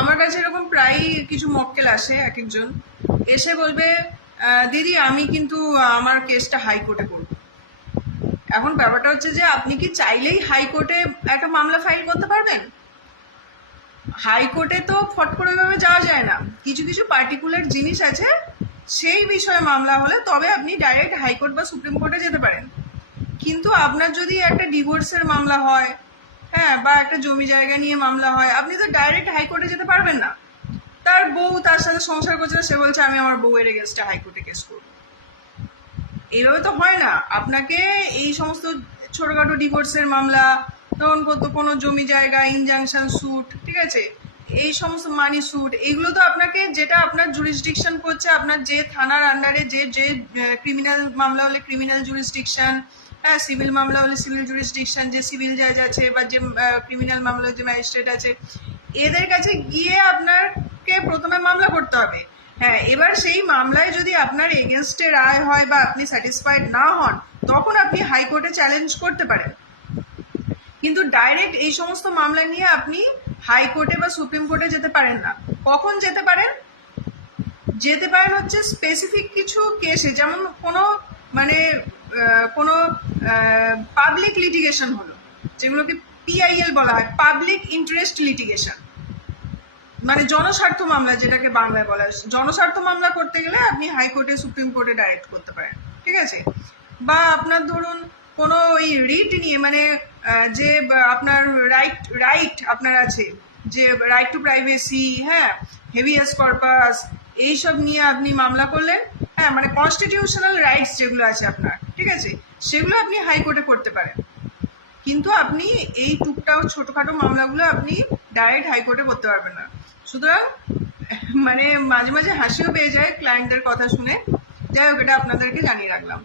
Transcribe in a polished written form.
আমার কাছে এরকম প্রায় কিছু মক্কেল আসে, এক একজন এসে বলবে দিদি আমি কিন্তু আমার কেসটা হাইকোর্টে করব। এখন ব্যাপারটা হচ্ছে যে আপনি কি চাইলেই হাইকোর্টে একটা মামলা ফাইল করতে পারবেন? হাইকোর্টে তো ফট করে ভাবে যাওয়া যায় না, কিছু কিছু পার্টিকুলার জিনিস আছে, সেই বিষয়ে মামলা হলে তবে আপনি ডাইরেক্ট হাইকোর্ট বা সুপ্রিম কোর্টে যেতে পারেন। কিন্তু আপনার যদি একটা ডিভোর্সের মামলা হয়, হ্যাঁ, বা একটা জমি জায়গা নিয়ে মামলা হয়, আপনি তো ডাইরেক্ট হাইকোর্টে যেতে পারবেন না। তার বউ তার সাথে সংসার করছে, সে বলছে আমি আমার বউয়ের এগেনস্টে হাইকোর্টে কেস করব। এইভাবে তো হয় না। আপনাকে এই সমস্ত ছোটখাটো ডিভোর্সের মামলা, তখন কত কোনো জমি জায়গা ইনজাংশন স্যুট, ঠিক আছে, এই সমস্ত মানি স্যুট, এগুলো তো আপনাকে যেটা আপনার জুরিসডিকশন করছে, আপনার যে থানার আন্ডারে যে যে ক্রিমিনাল মামলা হলে ক্রিমিনাল জুরিসডিকশন, হ্যাঁ, সিভিল মামলা হলে সিভিল জুরিসডিকশন, যে সিভিল জাজ আছে বা যে ক্রিমিনাল মামলা যে ম্যাজিস্ট্রেট আছে, এদের কাছে গিয়ে আপনাকে প্রথমে মামলা করতে হবে। হ্যাঁ, এবার সেই মামলায় যদি আপনার এগেনস্টে রায় হয় বা আপনি স্যাটিসফাইড না হন, তখন আপনি হাইকোর্টে চ্যালেঞ্জ করতে পারেন। কিন্তু ডাইরেক্ট এই সমস্ত মামলা নিয়ে আপনি হাইকোর্টে বা সুপ্রিম কোর্টে যেতে পারেন না। কখন যেতে পারেন? যেতে পারেন হচ্ছে স্পেসিফিক কিছু কেসে, যেমন কোনো মানে কোনো পাবলিক লিটিগেশন হলো, যেগুলোকে পিআইএল বলা হয়, পাবলিক ইন্টারেস্ট লিটিগেশন, মানে জনস্বার্থ মামলা, যেটাকে বাংলায় বলা হয়। জনস্বার্থ মামলা করতে গেলে আপনি হাইকোর্টে সুপ্রিম কোর্টে ডাইরেক্ট করতে পারেন, ঠিক আছে। বা আপনার ধরুন কোনো ওই রিট নিয়ে, মানে যে আপনার রাইট আপনার আছে, যে রাইট টু প্রাইভেসি, হ্যাঁ, হেভিয়াস কর্পাস, এইসব নিয়ে আপনি মামলা করলেন, হ্যাঁ, মানে কনস্টিটিউশনাল রাইটস যেগুলো আছে আপনার, ঠিক আছে, সেগুলো আপনি হাইকোর্টে করতে পারেন। কিন্তু আপনি এই টুকটাক ছোটখাটো মামলাগুলো আপনি ডাইরেক্ট হাইকোর্টে করতে পারবেন না। সুতরাং মানে মাঝে মাঝে হাসিও পেয়ে যায় ক্লায়েন্টদের কথা শুনে। যাই হোক, এটা আপনাদেরকে জানিয়ে রাখলাম।